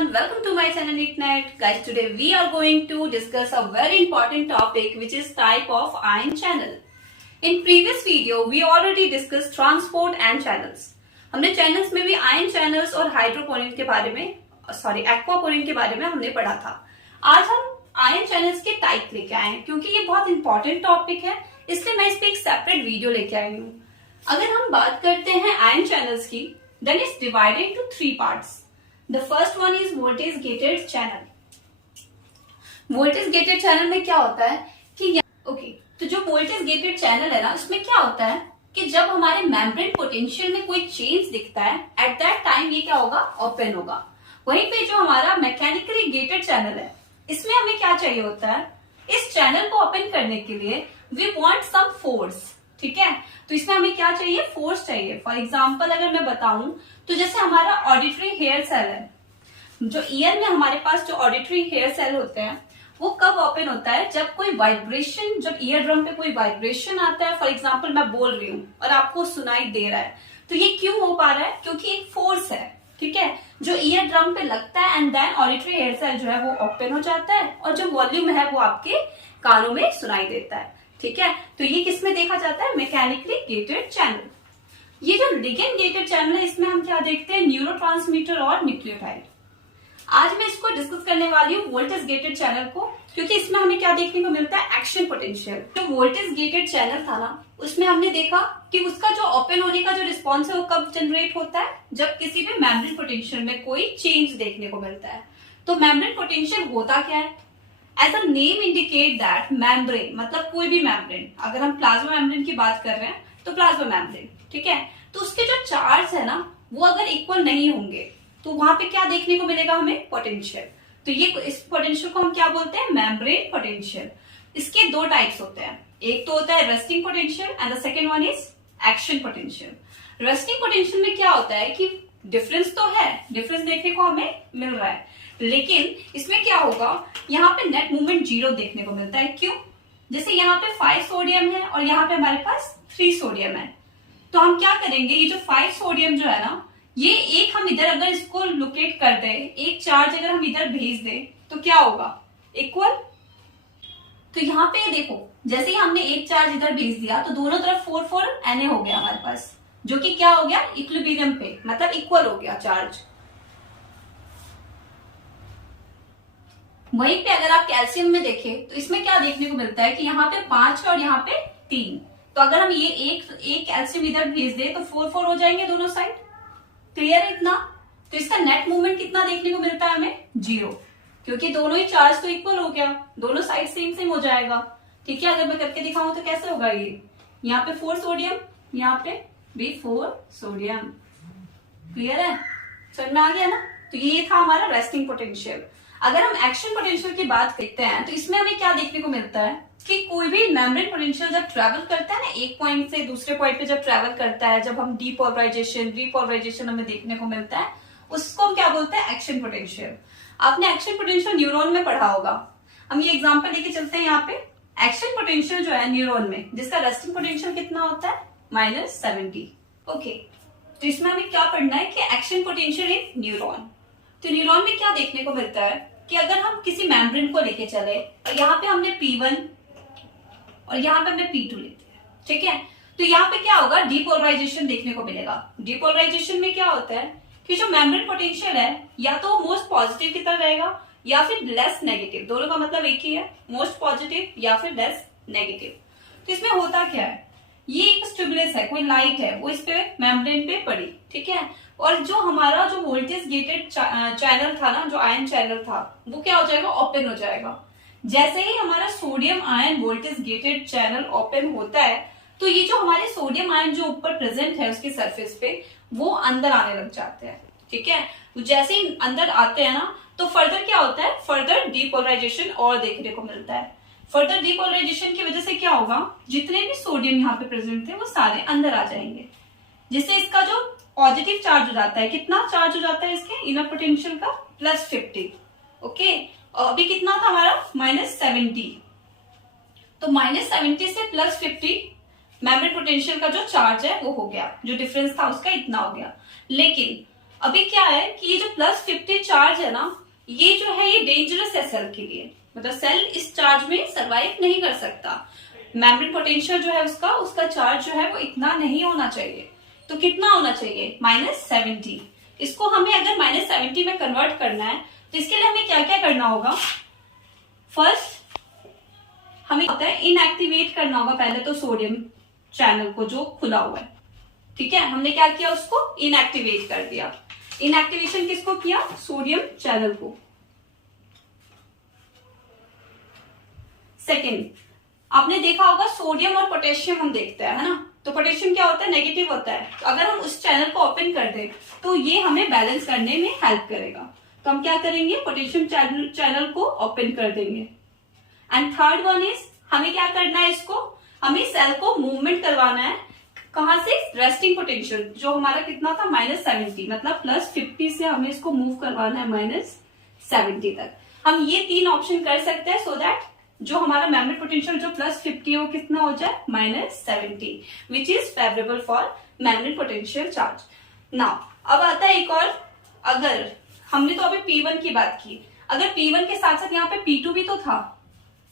everyone, welcome to my channel IGNITE. Guys, today we are going to discuss a very important topic which is type of ion channel. In previous video, we already discussed transport and channels. हमने channels में भी ion channels और hydroporin के बारे में aquaporin के बारे में हमने पढ़ा था. आज हम ion channels के type लेके आए हैं क्योंकि ये बहुत important topic है, इसलिए मैं इस पे एक separate video लेके आई हूँ. अगर हम बात करते हैं ion channels की, then it's divided into three parts. The first one is voltage gated channel. Voltage gated channel में क्या होता है कि तो जो voltage gated channel है ना, उसमें क्या होता है कि जब हमारे membrane potential में कोई change दिखता है, at that time ये क्या होगा, open होगा. वहीं पे जो हमारा mechanically gated channel है, इसमें हमें क्या चाहिए होता है, इस channel को open करने के लिए we want some force. ठीक है, तो इसमें हमें क्या चाहिए, फोर्स चाहिए. फॉर एग्जाम्पल अगर मैं बताऊं तो जैसे हमारा ऑडिटरी हेयर सेल है, जो ईयर में हमारे पास जो ऑडिटरी हेयर सेल होते हैं वो कब ओपन होता है, जब कोई वाइब्रेशन, जब ईयर ड्रम पे कोई वाइब्रेशन आता है. फॉर एग्जाम्पल मैं बोल रही हूँ और आपको सुनाई दे रहा है, तो ये क्यों हो पा रहा है, क्योंकि एक फोर्स है. ठीक है, जो ईयर ड्रम पे लगता है and then auditory hair cell जो है वो ओपन हो जाता है और जो वॉल्यूम है वो आपके कानों में सुनाई देता है. ठीक है, तो ये किसमें देखा जाता है, मैकेनिकली गेटेड चैनल. ये जो लिगेंड गेटेड चैनल है, इसमें हम क्या देखते हैं, न्यूरोट्रांसमीटर और न्यूक्लियोटाइड. आज मैं इसको डिस्कस करने वाली हूँ वोल्टेज गेटेड चैनल को, क्योंकि इसमें हमें क्या देखने को मिलता है, एक्शन पोटेंशियल. जो वोल्टेज गेटेड चैनल था ना, उसमें हमने देखा कि उसका जो ओपन होने का जो रिस्पॉन्स है वो कब जनरेट होता है, जब किसी भी मेम्ब्रेन पोटेंशियल में कोई चेंज देखने को मिलता है. तो मेम्ब्रेन पोटेंशियल होता क्या है, as a name indicate that membrane, मतलब कोई भी मेम्ब्रेन, अगर हम प्लाज्मा मेम्ब्रेन की बात कर रहे हैं तो प्लाज्मा मेम्ब्रेन. ठीक है, तो उसके जो चार्ज है ना वो अगर इक्वल नहीं होंगे तो वहां पे क्या देखने को मिलेगा, हमें पोटेंशियल. तो ये इस पोटेंशियल को हम क्या बोलते हैं, मेम्ब्रेन पोटेंशियल. इसके दो टाइप्स होते हैं, एक तो होता है resting potential and the second one is action potential. Resting potential में क्या होता है कि डिफरेंस तो है, डिफरेंस देखने को हमें मिल रहा है, लेकिन इसमें क्या होगा, यहाँ पे नेट मूवमेंट जीरो देखने को मिलता है. क्यों, जैसे यहाँ पे 5 सोडियम है और यहाँ पे हमारे पास 3 सोडियम है. तो हम क्या करेंगे, ये जो 5 सोडियम जो है ना, ये एक हम इधर अगर इसको लोकेट कर दे, एक चार्ज अगर हम इधर भेज दे तो क्या होगा, इक्वल. तो यहाँ पे देखो, जैसे ही हमने एक चार्ज इधर भेज दिया तो दोनों तरफ 4 Na हो गया हमारे पास, जो कि क्या हो गया, इक्विलिब्रियम पे, मतलब इक्वल हो गया चार्ज. वहीं पे अगर आप कैल्शियम में देखें तो इसमें क्या देखने को मिलता है कि यहाँ पे 5 और यहाँ पे 3. तो अगर हम ये एक कैल्शियम इधर भेज दे तो 4 हो जाएंगे दोनों साइड. क्लियर है इतना. तो इसका नेट मूवमेंट कितना देखने को मिलता है हमें, 0, क्योंकि दोनों ही चार्ज तो इक्वल हो गया, दोनों साइड सेम सेम हो जाएगा. ठीक है, अगर मैं करके दिखाऊं तो कैसे होगा, ये यहाँ पे 4 सोडियम, यहाँ पे भी 4 सोडियम. क्लियर है, समझ में आ गया ना. तो ये था हमारा रेस्टिंग पोटेंशियल. अगर हम एक्शन पोटेंशियल की बात करते हैं तो इसमें हमें क्या देखने को मिलता है कि कोई भी मेम्ब्रेन पोटेंशियल जब ट्रैवल करता है ना, एक पॉइंट से दूसरे पॉइंट पे जब ट्रैवल करता है, जब हम डीपोलराइजेशन हमें देखने को मिलता है, उसको हम क्या बोलते हैं, एक्शन पोटेंशियल. आपने एक्शन पोटेंशियल न्यूरॉन में पढ़ा होगा. हम ये एग्जाम्पल लेके चलते हैं. यहाँ पे एक्शन पोटेंशियल जो है न्यूरॉन में, जिसका रेस्टिंग पोटेंशियल कितना होता है, -70. ओके, तो इसमें हमें क्या पढ़ना है कि एक्शन पोटेंशियल इन न्यूरॉन. तो न्यूरॉन में क्या देखने को मिलता है कि अगर हम किसी मेम्ब्रेन को लेके चले और यहाँ पे हमने P1 और यहाँ पे हमने P2 लेते हैं. ठीक है, तो यहाँ पे क्या होगा, डीपोलराइजेशन देखने को मिलेगा. डीपोलराइजेशन में क्या होता है कि जो मेम्ब्रेन पोटेंशियल है या तो मोस्ट पॉजिटिव की तरह रहेगा या फिर लेस नेगेटिव. दोनों का मतलब एक ही है, मोस्ट पॉजिटिव या फिर लेस नेगेटिव. तो इसमें होता क्या है, ये एक स्टिमुलस है, कोई लाइट है, वो इस पे मेम्ब्रेन पे पड़ी. ठीक है, और जो हमारा जो वोल्टेज गेटेड चैनल था ना, जो आयन चैनल था, वो क्या हो जाएगा, ओपन हो जाएगा. जैसे ही हमारा sodium ion voltage gated channel open होता है तो ये जो हमारे सोडियम आयन जो ऊपर प्रेजेंट है उसकी सरफेस पे, वो अंदर आने लग जाते हैं. ठीक है, तो जैसे ही अंदर आते हैं ना तो फर्दर क्या होता है, फर्दर डीपोलराइजेशन और देखने को मिलता है. फर्दर डीपोलराइजेशन की वजह से क्या होगा, जितने भी सोडियम यहाँ पे प्रेजेंट थे वो सारे अंदर आ जाएंगे, जिससे इसका जो पॉजिटिव चार्ज हो जाता है, कितना चार्ज हो जाता है इसके इनर पोटेंशियल का, +50. ओके, और अभी कितना था हमारा, -70. तो -70 से +50 मेम्ब्रेन पोटेंशियल का जो चार्ज है वो हो गया, जो डिफरेंस था उसका इतना हो गया. लेकिन अभी क्या है कि ये जो +50 चार्ज है ना, ये जो है ये डेंजरस है सेल के लिए, मतलब सेल इस चार्ज में सरवाइव नहीं कर सकता। मेम्ब्रेन पोटेंशियल जो है उसका चार्ज जो है वो इतना नहीं होना चाहिए। तो कितना होना चाहिए? -70। इसको हमें अगर -70 में कन्वर्ट करना है तो इसके लिए हमें क्या क्या करना होगा? फर्स्ट हमें होता है इनएक्टिवेट करना होगा पहले तो सोडियम चैनल को जो खुला हुआ है, ठीक है। हमने क्या किया? उसको इनएक्टिवेट कर दिया। इनएक्टिवेशन किसको किया? सोडियम चैनल को। सेकेंड, आपने देखा होगा सोडियम और पोटेशियम हम देखते हैं, है ना। तो पोटेशियम क्या होता है? नेगेटिव होता है। तो अगर हम उस चैनल को ओपन कर दें तो ये हमें बैलेंस करने में हेल्प करेगा। तो हम क्या करेंगे? पोटेशियम चैनल को ओपन कर देंगे। एंड थर्ड वन इज, हमें क्या करना है? इसको हमें सेल को मूवमेंट करवाना है। कहां से? रेस्टिंग पोटेंशियल जो हमारा कितना था? -70, मतलब +50 से हमें इसको मूव करवाना है -70 तक। हम ये 3 ऑप्शन कर सकते हैं सो दैट जो हमारा मेम्ब्रेन पोटेंशियल जो +50 है वो कितना हो जाए? -70, which is favourable for membrane potential charge. Now अब आता है एक और, अगर हमने तो अभी P1 की बात की, अगर P1 के साथ साथ यहाँ पे P2 भी तो था,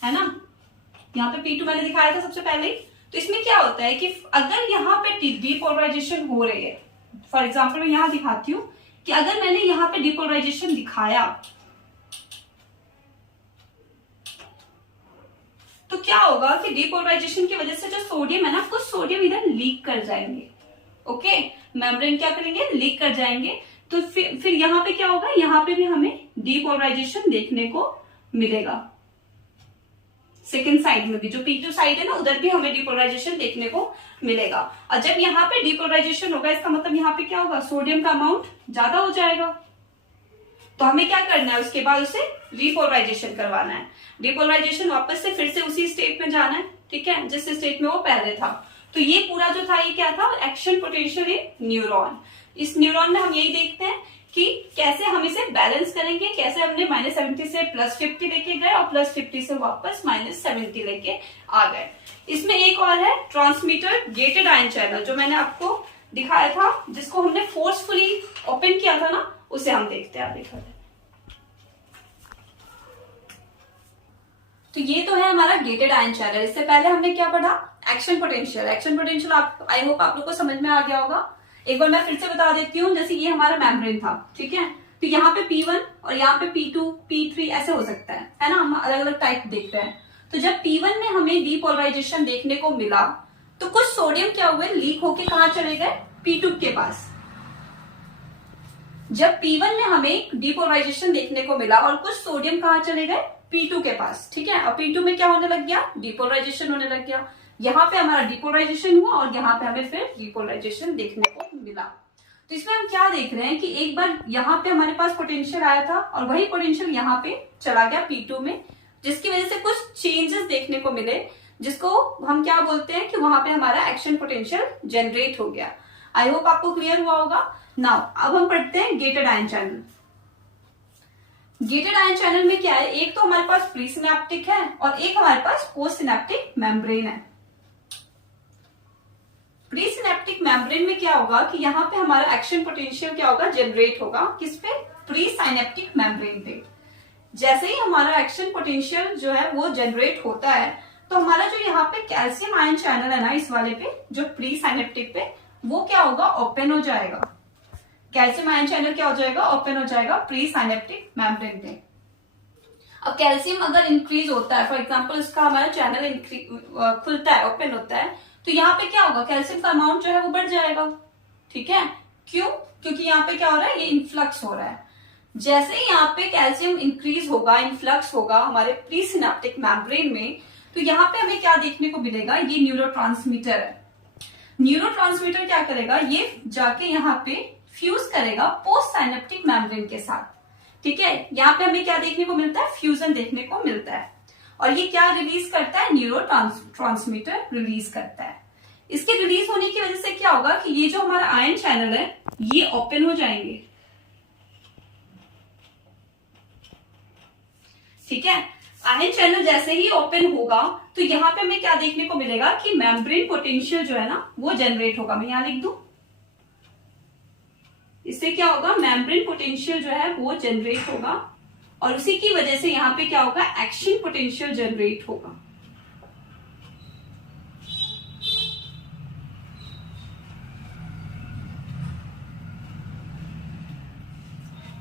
है ना। यहाँ पे P2 मैंने दिखाया था सबसे पहले ही। तो इसमें क्या होता है कि अगर यहाँ पे डिपोलराइजेशन हो रही है, फॉर एग्जाम्पल मैं यहाँ दिखाती हूँ कि अगर मैंने यहाँ पे डिपोलराइजेशन दिखाया तो क्या होगा कि डिपोलराइजेशन की वजह से जो सोडियम है ना, कुछ सोडियम इधर लीक कर जाएंगे। ओके, मेम्ब्रेन क्या करेंगे? लीक कर जाएंगे। तो फिर यहाँ पे क्या होगा? यहाँ पे भी हमें डिपोलराइजेशन देखने को मिलेगा। सेकेंड साइड में भी जो P2 साइड है ना, उधर भी हमें डिपोलराइजेशन देखने को मिलेगा। और जब यहाँ पे डिपोलराइजेशन होगा इसका मतलब यहाँ पे क्या होगा? सोडियम का अमाउंट ज्यादा हो जाएगा। तो हमें क्या करना है? उसके बाद उसे रिपोलराइजेशन करवाना है। डिपोलराइजेशन वापस से फिर से उसी स्टेट में जाना है, ठीक है, जिस स्टेट में वो पहले था। तो ये पूरा जो था ये क्या था? Action potential in neuron. इस न्यूरॉन में हम यही देखते हैं कि कैसे हम इसे बैलेंस करेंगे, कैसे हमने -70 से +50 लेके गए और +50 से वापस -70 लेके आ गए। इसमें एक और है ट्रांसमीटर गेटेड आयन चैनल, जो मैंने आपको दिखाया था, जिसको हमने फोर्सफुली ओपन किया था ना, उसे हम देखते हैं। आप देखा है तो ये तो है हमारा गेटेड आयन चैनल। इससे पहले हमने क्या पढ़ा? Action potential. एक्शन पोटेंशियल आप आई होप आप लोग को समझ में आ गया होगा। एक बार मैं फिर से बता देती हूँ। जैसे ये हमारा मेम्ब्रेन था, ठीक है, तो यहाँ पे P1 और यहाँ पे P2, P3 ऐसे हो सकता है ना। हम अलग अलग टाइप देखते हैं। तो जब P1 में हमें डिपोलराइजेशन देखने को मिला तो कुछ सोडियम क्या हुए? लीक होके कहाँ चले गए? P2 के पास। जब P1 में हमें डिपोलराइजेशन देखने को मिला और कुछ सोडियम कहाँ चले गए? P2 के पास, ठीक है। और P2 में क्या होने लग गया? डिपोलराइजेशन होने लग गया। यहाँ पे हमारा डिपोलराइजेशन हुआ और यहाँ पे हमें फिर डिपोलराइजेशन देखने को मिला। तो इसमें हम क्या देख रहे हैं कि एक बार यहाँ पे हमारे पास पोटेंशियल आया था और वही पोटेंशियल यहाँ पे चला गया P2 में, जिसकी वजह से कुछ चेंजेस देखने को मिले, जिसको हम क्या बोलते हैं कि वहां पे हमारा एक्शन पोटेंशियल जनरेट हो गया। आई होप आपको क्लियर हुआ होगा। नाउ अब हम पढ़ते हैं gated ion channel. Gated ion channel में क्या है? एक तो हमारे पास प्री सिनेप्टिक है और एक हमारे पास पोस्ट सिनेप्टिक मेम्ब्रेन है। प्री सिनेप्टिक मेम्ब्रेन में क्या होगा कि यहाँ पे हमारा एक्शन पोटेंशियल क्या होगा? जनरेट होगा। किस पे? प्री सिनेप्टिक मेम्ब्रेन पे। जैसे ही हमारा एक्शन पोटेंशियल जो है वो जनरेट होता है तो हमारा जो यहाँ पे कैल्शियम आयन चैनल है ना, इस वाले पे जो प्री सिनेप्टिक पे, वो क्या होगा? ओपन हो जाएगा। कैल्शियम आयन चैनल क्या हो जाएगा? ओपन हो जाएगा प्री सिनेप्टिक मेम्ब्रेन पे। अब कैल्शियम अगर इंक्रीज होता है, फॉर एग्जांपल इसका हमारा चैनल खुलता है, ओपन होता है, तो यहाँ पे क्या होगा? कैल्शियम का अमाउंट जो है वो बढ़ जाएगा, ठीक है। क्यों? क्योंकि यहाँ पे क्या हो रहा है? ये इन्फ्लक्स हो रहा है। जैसे ही यहाँ पे कैल्शियम इंक्रीज होगा, इन्फ्लक्स होगा हमारे प्री सिनेप्टिक मेम्ब्रेन में, तो यहाँ पे हमें क्या देखने को मिलेगा? ये न्यूरोट्रांसमीटर है। न्यूरोट्रांसमीटर क्या करेगा? ये जाके यहाँ पे फ्यूज करेगा पोस्ट साइनेप्टिक मेम्ब्रेन के साथ, ठीक है। यहाँ पे हमें क्या देखने को मिलता है? फ्यूजन देखने को मिलता है। और ये क्या रिलीज करता है? न्यूरो ट्रांसमीटर रिलीज करता है। इसके रिलीज होने की वजह से क्या होगा कि ये जो हमारा आयन चैनल है ये ओपन हो जाएंगे, ठीक है। आयन चैनल जैसे ही ओपन होगा तो यहाँ पे हमें क्या देखने को मिलेगा कि मेम्ब्रेन पोटेंशियल जो है ना वो जनरेट होगा। मैं यहाँ लिख दूं, इससे उससे क्या होगा, मेम्ब्रेन पोटेंशियल जो है वो जनरेट होगा और उसी की वजह से यहाँ पे क्या होगा, एक्शन पोटेंशियल जनरेट होगा।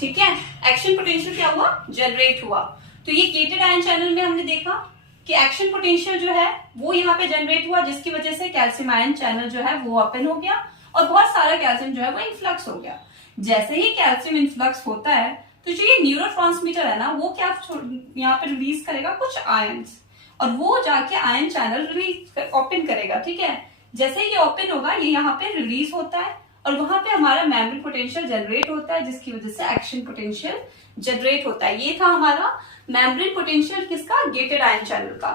ठीक है, एक्शन पोटेंशियल क्या हुआ, जनरेट हुआ। तो ये गेटेड आयन चैनल में हमने देखा कि एक्शन पोटेंशियल जो है वो यहाँ पे जनरेट हुआ, जिसकी वजह से कैल्शियम आयन चैनल जो है वो ओपन हो गया और बहुत सारा कैल्शियम जो है वो इन्फ्लक्स हो गया। जैसे ही कैल्शियम इन्फ्लक्स होता है तो जो ये न्यूरोट्रांसमीटर है ना वो क्या यहाँ पे रिलीज करेगा, कुछ आयंस, और वो जाके आयन चैनल रिलीज ओपन करेगा। ठीक है, जैसे ये ओपन होगा ये यहाँ पे रिलीज होता है और वहां पे हमारा मेम्ब्रेन पोटेंशियल जनरेट होता है, जिसकी वजह से एक्शन पोटेंशियल जनरेट होता है। ये था हमारा मेम्ब्रेन पोटेंशियल किसका, गेटेड आयन चैनल का।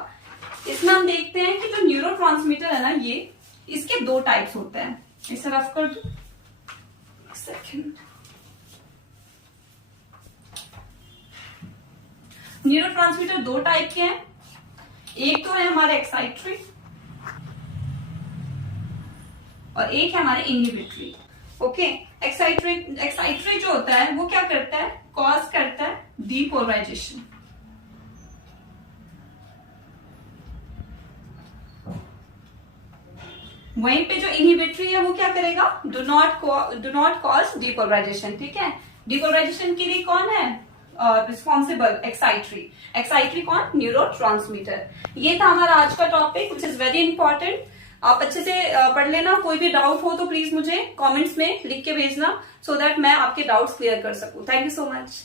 इसमें हम देखते हैं कि जो न्यूरोट्रांसमीटर है ना ये, इसके दो टाइप्स होते हैं। इसे रफ कर दो, सेकंड। न्यूरोट्रांसमीटर दो टाइप के हैं, एक तो है हमारे एक्साइटरी और एक है हमारे इनहिबिटरी। ओके, एक्साइटरी जो होता है वो क्या करता है, कॉज करता है डीपोलराइजेशन। वहीं पे जो इनहिबिटरी है वो क्या करेगा, डू नॉट कॉज डीपोलराइजेशन। ठीक है, डीपोलराइजेशन के लिए कौन है रिस्पॉन्सिबल, एक्साइटरी कौन, न्यूरोट्रांसमीटर। ये था हमारा आज का topic which is very important. आप अच्छे से पढ़ लेना, कोई भी डाउट हो तो प्लीज मुझे कमेंट्स में लिख के भेजना सो दैट मैं आपके डाउट्स क्लियर कर सकूं। Thank you so much.